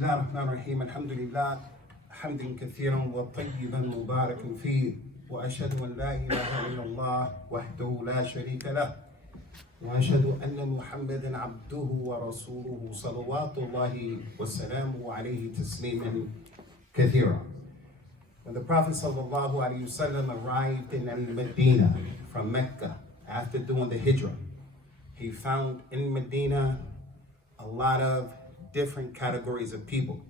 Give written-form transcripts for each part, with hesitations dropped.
بسم الله الرحمن الرحيم الحمد لله حمدا كثيرا وطيبا مباركا فيه وأشهد أن لا إله إلا الله وحده لا شريك له وأشهد أن محمدا عبده ورسوله صلوات الله وسلامه عليه تسليما كثيرا. When the Prophet sallallahu alaihi wasallam arrived in Medina from Mecca after doing the Hijrah, he found in Medina a lot of different categories of people.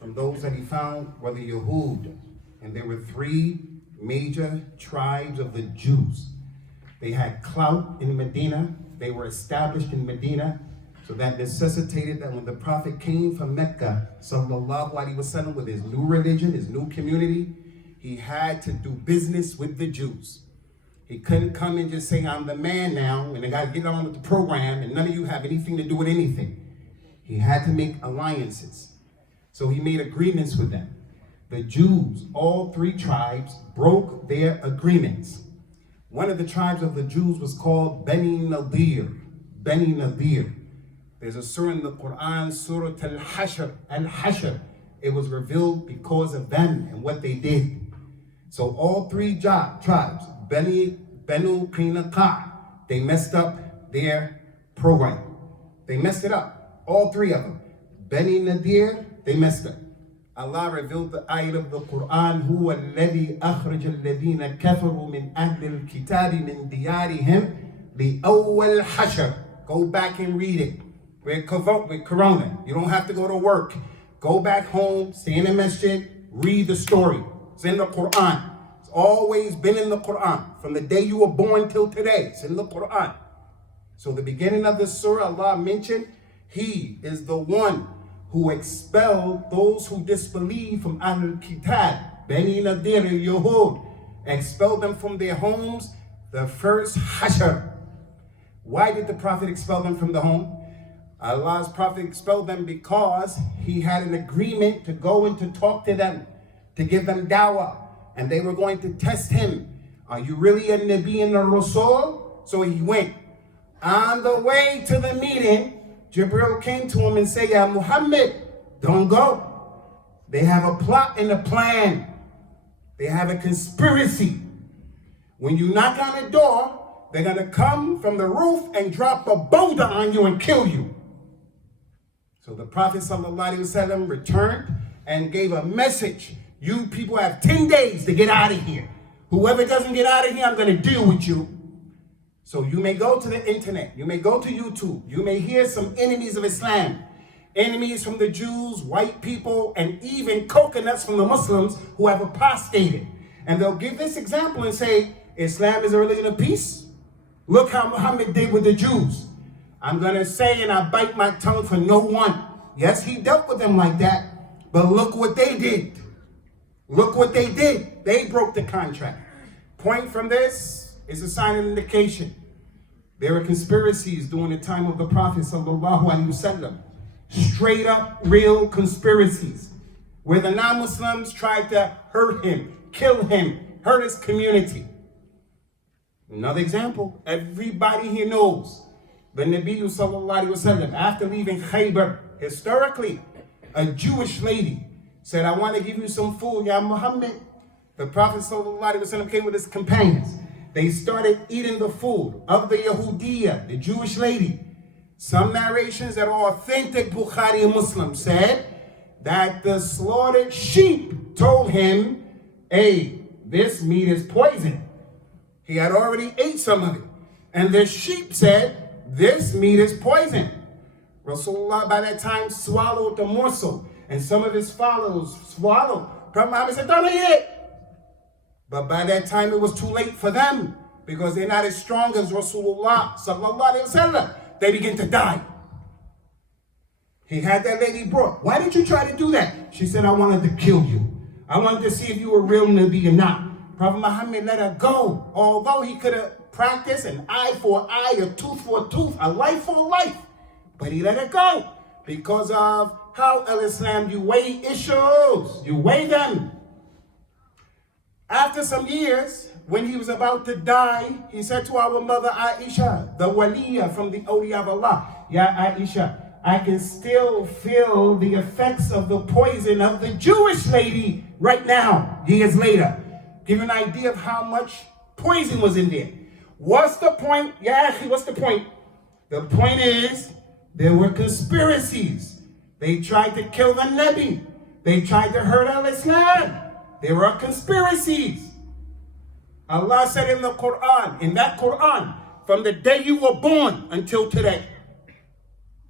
From those that he found were the Yahud, and there were three major tribes of the Jews. They had clout in Medina, they were established in Medina, so that necessitated that when the Prophet came from Mecca, sallallahu alaihi wasallam, with his new religion, his new community, he had to do business with the Jews. He couldn't come and just say, I'm the man now, and I got to get on with the program, and none of you have anything to do with anything. He had to make alliances. So he made agreements with them. The Jews, all three tribes, broke their agreements. One of the tribes of the Jews was called Bani Nadir. Bani Nadir. There's a surah in the Quran, Surah Al-Hashr. It was revealed because of them and what they did. So all three tribes, Banu Qinqa, they messed up their program. They messed it up. All three of them. Bani Nadir, they messed up. Allah revealed the ayat of the Quran, هو الذي أخرج الذين كفروا من أهل الكتاب من ديارهم لأول حشر. Go back and read it. With Corona, you don't have to go to work. Go back home, stay in the masjid, read the story. It's in the Quran. It's always been in the Quran. From the day you were born till today, it's in the Quran. So the beginning of the surah, Allah mentioned, He is the one who expelled those who disbelieve from Ahlul Kitab, Bani Nadir and Yahud, expelled them from their homes, the first Hashr. Why did the Prophet expel them from the home? Allah's Prophet expelled them because he had an agreement to go and to talk to them, to give them dawah, and they were going to test him. Are you really a Nabi and a Rasul? So he went. On the way to the meeting, Jibril came to him and said, Ya Muhammad, don't go. They have a plot and a plan. They have a conspiracy. When you knock on the door, they're going to come from the roof and drop a boulder on you and kill you. So the Prophet ﷺ returned and gave a message. You people have 10 days to get out of here. Whoever doesn't get out of here, I'm going to deal with you. So you may go to the internet, you may go to YouTube, you may hear some enemies of Islam, enemies from the Jews, white people, and even coconuts from the Muslims who have apostated. And they'll give this example and say, Islam is a religion of peace. Look how Muhammad did with the Jews. I'm going to say, and I bite my tongue for no one. Yes, he dealt with them like that, but look what they did. Look what they did. They broke the contract. Point from this is a sign of indication. There were conspiracies during the time of the Prophet sallallahu alaihi wasallam. Straight up real conspiracies where the non-Muslims tried to hurt him, kill him, hurt his community. Another example, everybody here knows the Nabi sallallahu alaihi wasallam, after leaving Khaybar, historically, a Jewish lady said, I want to give you some food, Ya Muhammad. The Prophet sallallahu alaihi wasallam came with his companions. They started eating the food of the Yahudiya, the Jewish lady. Some narrations that are authentic Bukhari Muslim said that the slaughtered sheep told him, hey, this meat is poison. He had already ate some of it. And the sheep said, this meat is poison. Rasulullah by that time swallowed the morsel, and some of his followers swallowed. Prophet Muhammad said, don't eat it. But by that time, it was too late for them because they're not as strong as Rasulullah sallallahu alaihi wasallam. They begin to die. He had that lady brought. Why did you try to do that? She said, I wanted to kill you. I wanted to see if you were real Nabi or not. Prophet Muhammad let her go. Although he could have practiced an eye for an eye, a tooth for a tooth, a life for a life. But he let her go because of how Al-Islam, you weigh issues. You weigh them. After some years, when he was about to die, he said to our mother Aisha, the waliya from the awliya of Allah, Ya Aisha, I can still feel the effects of the poison of the Jewish lady right now, years later. Give you an idea of how much poison was in there. What's the point? Yeah, what's the point? The point is, there were conspiracies. They tried to kill the Nabi. They tried to hurt al-Islam. There were conspiracies. Allah said in the Quran, in that Quran, from the day you were born until today,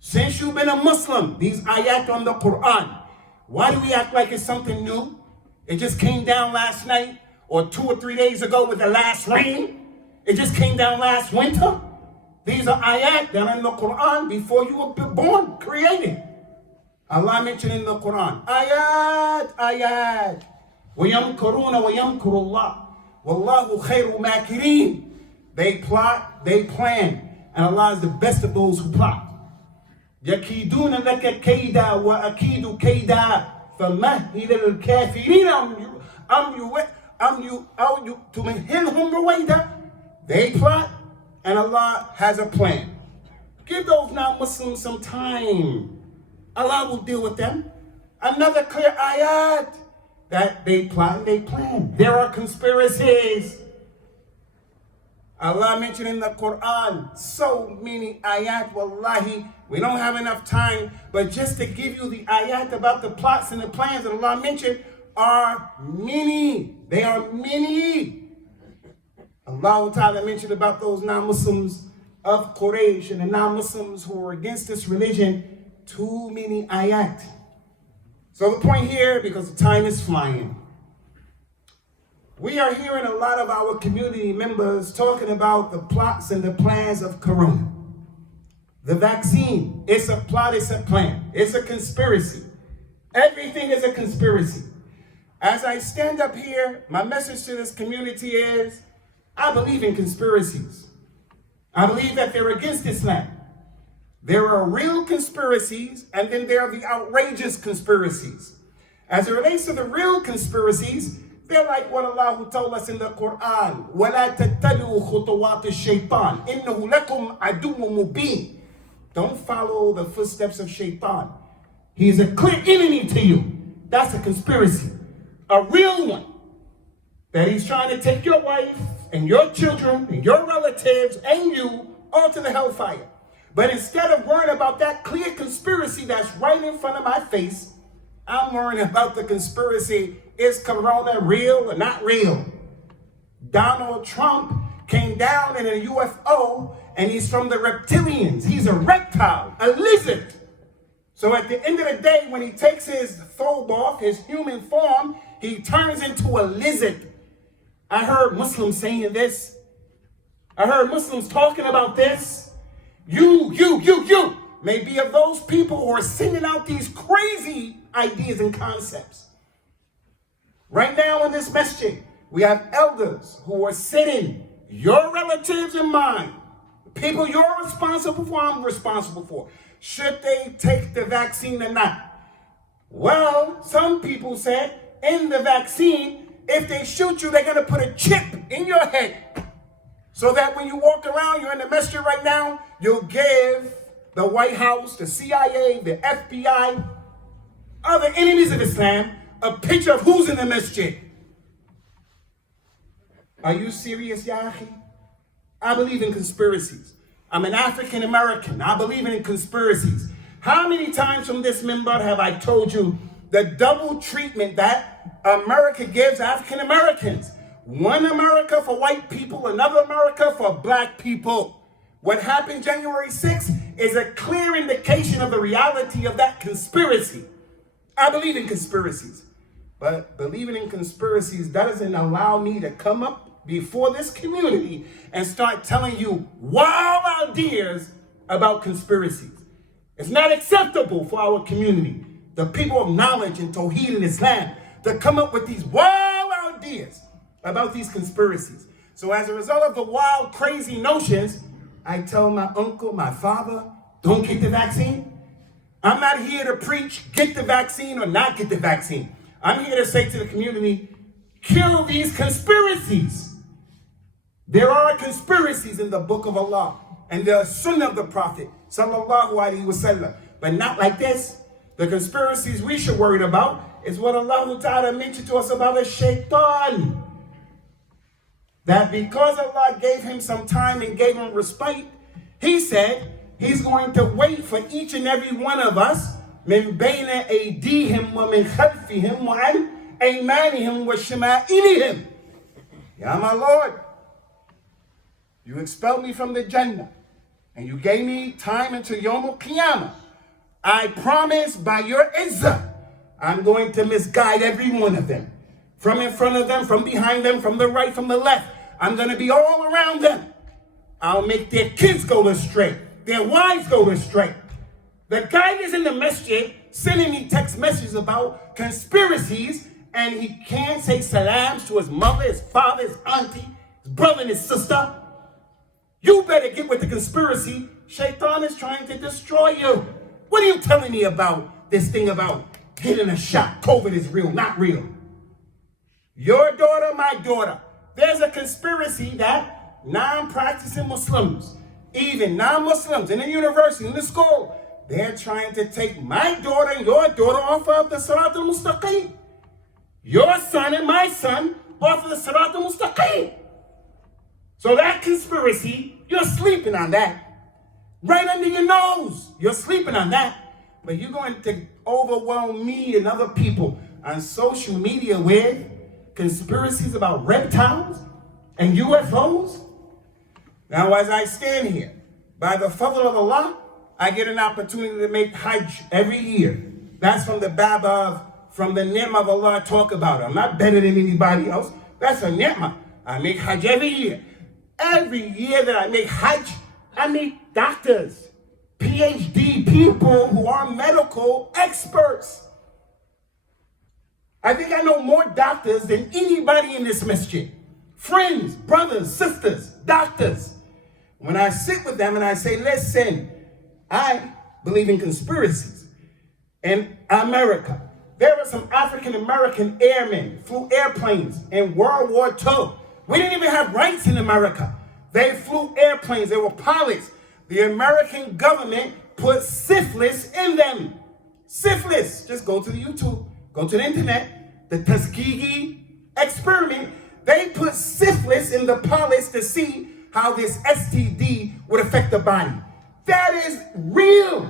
since you've been a Muslim, these ayat on the Quran, why do we act like it's something new? It just came down last night or 2 or 3 days ago with the last rain. It just came down last winter. These are ayat that are in the Quran before you were born, created. Allah mentioned in the Quran, ayat, ayat. وَيَمْكُرُونَ وَيَمْكُرُ اللَّهُ وَاللَّهُ خَيْرُ مَاكِرِينَ. They plot, they plan, and Allah is the best of those who plot. يَكِيدُونَ لَكَ كَيْدًا وَأَكِيدُ كَيْدًا فَمَهِّلِ الْكَافِرِينَ تُمَهِّلْهُمْ رُوَيْدًا. They plot, and Allah has a plan. Give those non-Muslims some time. Allah will deal with them. Another clear ayat that they plot and they plan. There are conspiracies. Allah mentioned in the Quran so many ayat, wallahi, we don't have enough time, but just to give you the ayat about the plots and the plans that Allah mentioned are many. They are many. Allah Ta'ala mentioned about those non-Muslims of Quraysh and the non-Muslims who were against this religion, too many ayat. So the point here, because the time is flying, we are hearing a lot of our community members talking about the plots and the plans of Corona. The vaccine, it's a plot, it's a plan, it's a conspiracy. Everything is a conspiracy. As I stand up here, my message to this community is, I believe in conspiracies. I believe that they're against Islam. There are real conspiracies, and then there are the outrageous conspiracies. As it relates to the real conspiracies, they're like what Allah told us in the Quran. وَلَا تَتَّبِعُوا خُطُوَاتِ الشَّيْطَانِ إِنَّهُ لَكُمْ عَدُوٌّ مُبِينٌ. Don't follow the footsteps of Shaitan. He's a clear enemy to you. That's a conspiracy. A real one. That he's trying to take your wife and your children and your relatives and you all to the hellfire. But instead of worrying about that clear conspiracy that's right in front of my face, I'm worrying about the conspiracy. Is Corona real or not real? Donald Trump came down in a UFO and he's from the reptilians. He's a reptile, a lizard. So at the end of the day, when he takes his thobe off, his human form, he turns into a lizard. I heard Muslims saying this. I heard Muslims talking about this. You may be of those people who are sending out these crazy ideas and concepts. Right now in this masjid, we have elders who are sitting, your relatives and mine, people you're responsible for, I'm responsible for. Should they take the vaccine or not? Well, some people said in the vaccine, if they shoot you, they're going to put a chip in your head. So that when you walk around, you're in the masjid right now, you'll give the White House, the CIA, the FBI, other enemies of Islam, a picture of who's in the masjid. Are you serious, Yahi? I believe in conspiracies. I'm an African American. I believe in conspiracies. How many times from this minbar have I told you the double treatment that America gives African Americans? One America for white people, another America for black people. What happened January 6th is a clear indication of the reality of that conspiracy. I believe in conspiracies. But believing in conspiracies doesn't allow me to come up before this community and start telling you wild ideas about conspiracies. It's not acceptable for our community, the people of knowledge and Tawheed and Islam, to come up with these wild ideas about these conspiracies. So as a result of the wild, crazy notions, I tell my uncle, my father, don't get the vaccine. I'm not here to preach, get the vaccine or not get the vaccine. I'm here to say to the community, kill these conspiracies. There are conspiracies in the book of Allah and the sunnah of the Prophet, sallallahu alaihi wasallam. but not like this. The conspiracies we should worry about is what Allah Ta'ala mentioned to us about a shaitan. That because Allah gave him some time and gave him respite, he said he's going to wait for each and every one of us min bayna aydihim wa min khalfihim wa an aymanihim wa shama'ilihim. Ya my Lord, you expelled me from the Jannah and you gave me time until Yawm al-Qiyamah. I promise by your izzah, I'm going to misguide every one of them. From in front of them, from behind them, from the right, from the left. I'm going to be all around them. I'll make their kids go astray, their wives go astray. The guy is in the masjid sending me text messages about conspiracies, and he can't say salams to his mother, his father, his auntie, his brother, and his sister. You better get with the conspiracy. Shaitan is trying to destroy you. What are you telling me about this thing about getting a shot? COVID is real, not real. Your daughter, my daughter. There's a conspiracy that non-practicing Muslims, even non-Muslims in the university, in the school, they're trying to take my daughter and your daughter off of the Sirat al-Mustaqim. Your son and my son off of the Sirat al-Mustaqim. So that conspiracy, you're sleeping on that. Right under your nose, you're sleeping on that. But you're going to overwhelm me and other people on social media with conspiracies about reptiles and UFOs. Now, as I stand here, by the fadl of Allah, I get an opportunity to make Hajj every year. That's from the bab of, from the ni'mah of Allah talk about it. I'm not better than anybody else. That's a ni'mah. I make Hajj every year. Every year that I make Hajj, I meet doctors, PhD people who are medical experts. I think I know more doctors than anybody in this masjid. Friends, brothers, sisters, doctors. When I sit with them and I say, listen, I believe in conspiracies. In America, there were some African-American airmen flew airplanes in World War II. We didn't even have rights in America. They flew airplanes, they were pilots. The American government put syphilis in them. Syphilis, just go to the YouTube, go to the internet, the Tuskegee experiment. They put syphilis in the pilots to see how this STD would affect the body. That is real.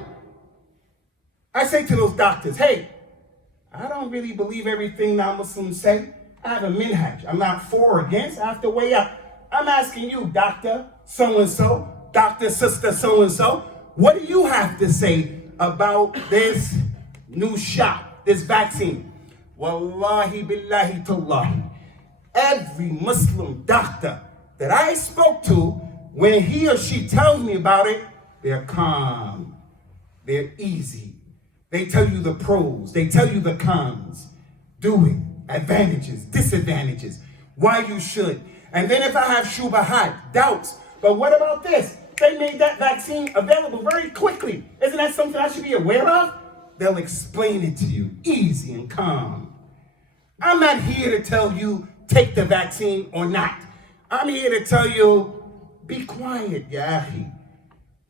I say to those doctors, hey, I don't really believe everything non-Muslims say. I have a minhaj. I'm not for or against. I have to weigh up. I'm asking you, doctor so-and-so, doctor, sister so-and-so, what do you have to say about this new shot, this vaccine? Wallahi billahi tallahi. Every Muslim doctor that I spoke to, when he or she tells me about it, they're calm, they're easy. They tell you the pros, they tell you the cons. Do it, advantages, disadvantages, why you should. And then if I have shubahat, doubts, but what about this? They made that vaccine available very quickly. Isn't that something I should be aware of? They'll explain it to you, easy and calm. I'm not here to tell you take the vaccine or not. I'm here to tell you, be quiet, ya akhi.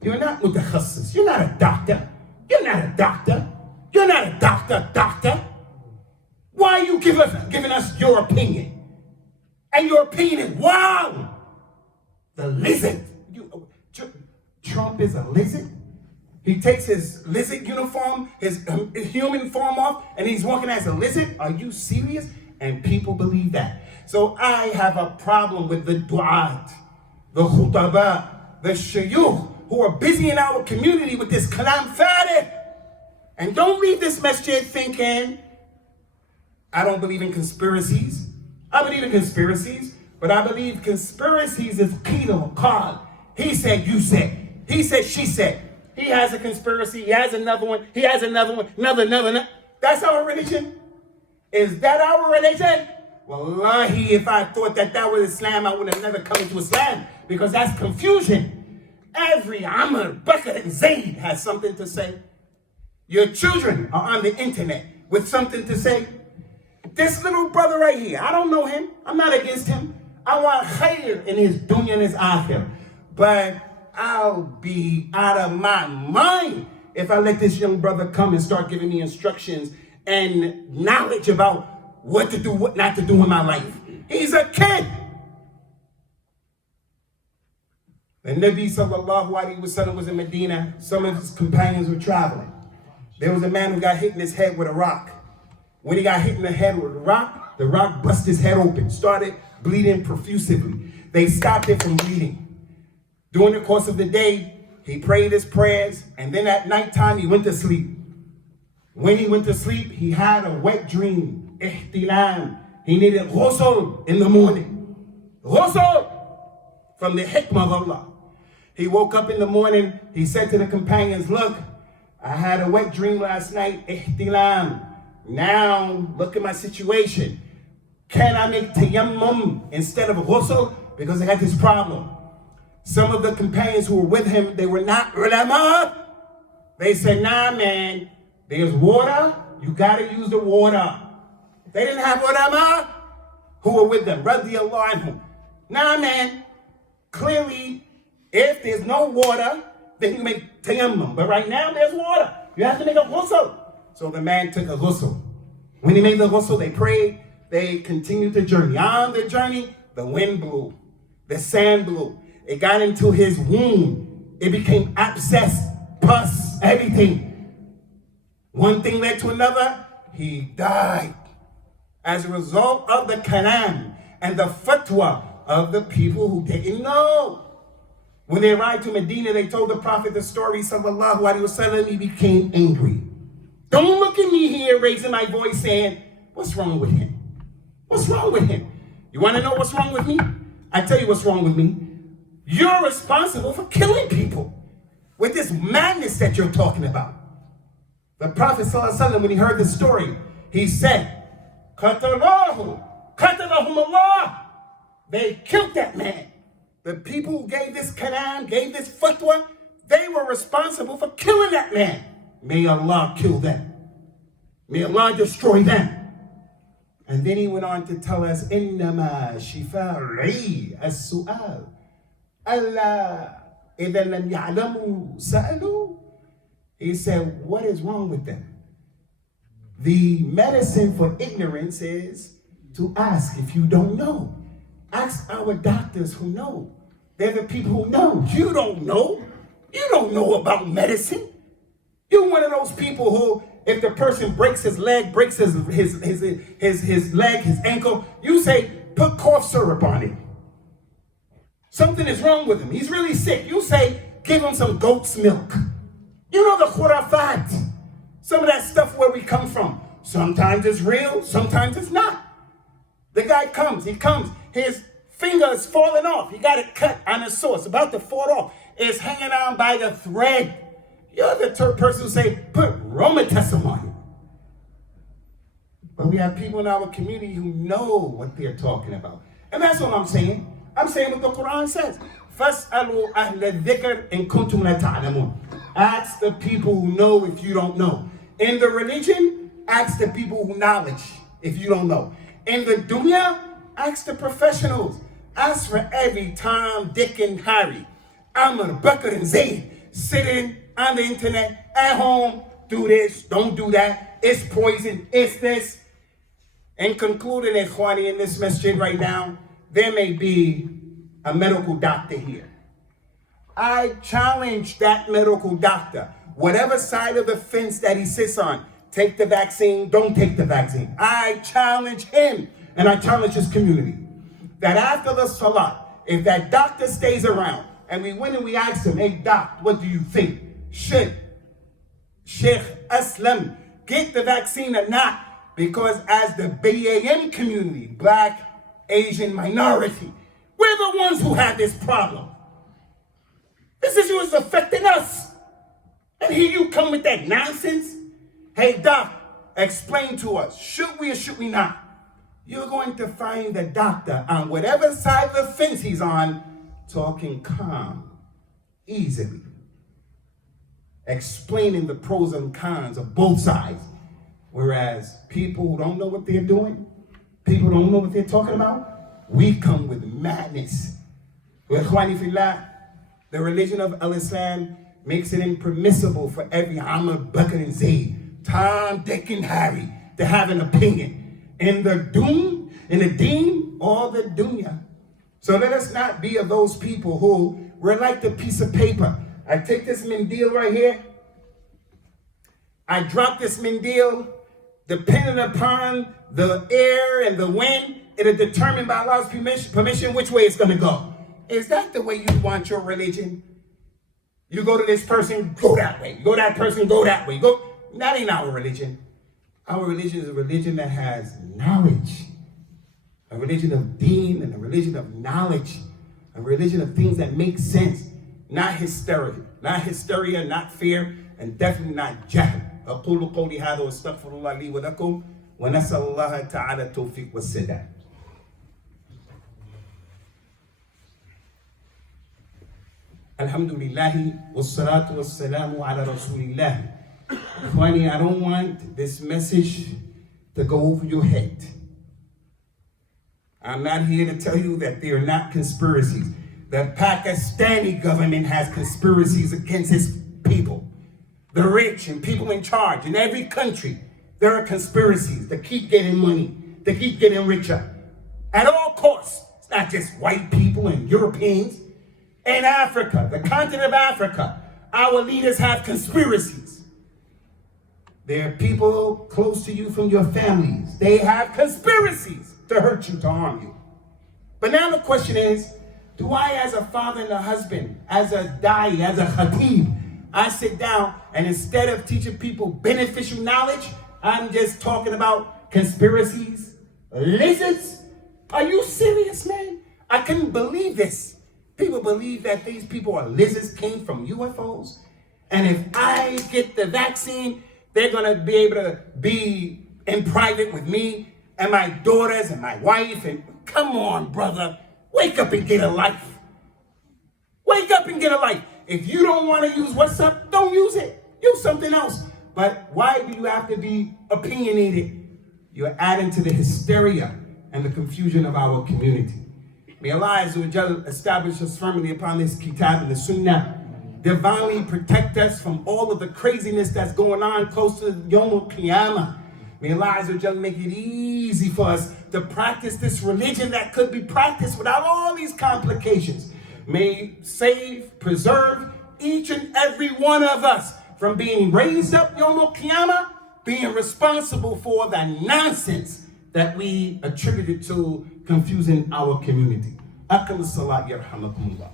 You're not mutakhasis. You're not a doctor. You're not a doctor. You're not a doctor. Why are you giving us your opinion? And your opinion is wow. The lizard. Trump is a lizard? He takes his lizard uniform, his human form off, and he's walking as a lizard? Are you serious? And people believe that. So I have a problem with the du'at, the khutbah, the shayukh, who are busy in our community with this kalam farih. And don't leave this masjid thinking, I don't believe in conspiracies. I believe in conspiracies, but I believe conspiracies is keto, call. He said, you said. He said, she said. He has a conspiracy. He has another one. He has another one. Another. That's our religion. Is that our religion? Wallahi, if I thought that was Islam, I would have never come into Islam, because that's confusion. Every Amr, Bakr, and Zayd has something to say. Your children are on the internet with something to say. This little brother right here, I don't know him. I'm not against him. I want khair in his dunya and his akhir. But I'll be out of my mind if I let this young brother come and start giving me instructions and knowledge about what to do, what not to do in my life? He's a kid. The Nabi sallallahu alaihi wasallam was in Medina. Some of his companions were traveling. There was a man who got hit in his head with a rock. When he got hit in the head with a rock busted his head open, started bleeding profusively. They stopped it from bleeding. During the course of the day, he prayed his prayers, and then at nighttime he went to sleep. When he went to sleep, he had a wet dream. Ihtilam. He needed ghusl in the morning. Ghusl from the hikmah of Allah. He woke up in the morning, he said to the companions, look, I had a wet dream last night, ihtilam. Now, look at my situation. Can I make tayammum instead of ghusl? Because I had this problem. Some of the companions who were with him, they were not ulama. They said, nah, man, there's water, you gotta use the water. They didn't have ulama who were with them, radiyallahu anhum. Nah, man, clearly, if there's no water, then you make tayammum. But right now, there's water. You have to make a ghusl. So the man took a ghusl. When he made the ghusl, they prayed. They continued the journey. On the journey, the wind blew. The sand blew. It got into his wound. It became abscess, pus, everything. One thing led to another. He died as a result of the kalam and the fatwa of the people who didn't know. When they arrived to Medina, they told the Prophet the story, sallallahu alaihi wasallam. He became angry. Don't look at me here raising my voice saying, what's wrong with him? What's wrong with him? You want to know what's wrong with me? I tell you what's wrong with me. You're responsible for killing people with this madness that you're talking about. The Prophet sallallahu alaihi wasallam, when he heard this story, he said, Qatalahu, qatalahum Allah. They killed that man. The people who gave this kalam, gave this fatwa, they were responsible for killing that man. May Allah kill them. May Allah destroy them. And then he went on to tell us, إِنَّمَا شِفَاعِي السُّؤَالِ أَلَّا إِذَا لَمْ يَعْلَمُوا سَأَلُوا. He said, what is wrong with them? The medicine for ignorance is to ask if you don't know. Ask our doctors who know. They're the people who know. You don't know. You don't know about medicine. You're one of those people who, if the person breaks his leg, breaks his leg, his ankle, you say, put cough syrup on him. Something is wrong with him. He's really sick. You say, give him some goat's milk. You know the khurafat. Some of that stuff where we come from. Sometimes it's real, sometimes it's not. The guy comes, his finger is falling off. He got it cut on a saw. It's about to fall off. It's hanging on by the thread. You're the person who say, put Romatesum on it. But we have people in our community who know what they're talking about. And that's what I'm saying. I'm saying what the Quran says. فَاسْأَلُوا أَهْلَ الذِّكْرِ إِن كُنْتُمْ لَا تَعْلَمُونَ. Ask the people who know if you don't know. In the religion, ask the people who knowledge if you don't know. In the dunya, ask the professionals. Ask for every Tom, Dick, and Harry, Amr, Bakr, and Zayd sitting on the internet, at home, do this, don't do that, it's poison, it's this. And concluding, Ikhwani, in this masjid right now, there may be a medical doctor here. I challenge that medical doctor, whatever side of the fence that he sits on, take the vaccine, don't take the vaccine. I challenge him, and I challenge his community, that after the salat, if that doctor stays around, and we went and we asked him, hey doc, what do you think? Should Sheikh Aslam get the vaccine or not? Because as the BAM community, Black, Asian minority, we're the ones who have this problem. This issue is affecting us. And here you come with that nonsense. Hey doc, explain to us, should we or should we not? You're going to find the doctor on whatever side of the fence he's on, talking calm, easily, explaining the pros and cons of both sides. Whereas people who don't know what they're doing, people who don't know what they're talking about, we come with madness. The religion of Al-Islam makes it impermissible for every Amr, Bakr, and Zayd, Tom, Dick, and Harry to have an opinion in the deen, or the dunya. So let us not be of those people who we're like the piece of paper. I take this mindil right here. I drop this mindil, depending upon the air and the wind, it'll determine by Allah's permission which way it's going to go. Is that the way you want your religion? You go to this person, go that way. You go to that person, go that way. That ain't our religion. Our religion is a religion that has knowledge. A religion of deen and a religion of knowledge. A religion of things that make sense. Not hysteria. Not hysteria, not fear, and definitely not jahl. أقول قولي هذا واستغفر الله لي ولكم ونسأل الله تعالى التوفيق والسداد. Alhamdulillah wassalatu wassalamu ala rasulillah. Ikhwani, I don't want this message to go over your head. I'm not here to tell you that they are not conspiracies. The Pakistani government has conspiracies against its people. The rich and people in charge in every country, there are conspiracies to keep getting money, to keep getting richer. At all costs. It's not just white people and Europeans. In Africa, the continent of Africa, our leaders have conspiracies. There are people close to you from your families. They have conspiracies to hurt you, to harm you. But now the question is, do I, as a father and a husband, as a da'i, as a khatib, I sit down and instead of teaching people beneficial knowledge, I'm just talking about conspiracies, lizards? Are you serious, man? I couldn't believe this. People believe that these people are lizards, came from UFOs. And if I get the vaccine, they're going to be able to be in private with me and my daughters and my wife. And come on, brother, wake up and get a life. Wake up and get a life. If you don't want to use WhatsApp, don't use it. Use something else. But why do you have to be opinionated? You're adding to the hysteria and the confusion of our community. May Allah Azza wa Jal establish us firmly upon this kitab and the sunnah. Divinely protect us from all of the craziness that's going on close to Yawm al-Qiyamah. May Allah Azza wa Jal make it easy for us to practice this religion that could be practiced without all these complications. May save, preserve each and every one of us from being raised up Yawm al-Qiyamah, being responsible for the nonsense that we attributed to confusing our community. Aqim as-salat yarhamakumullah.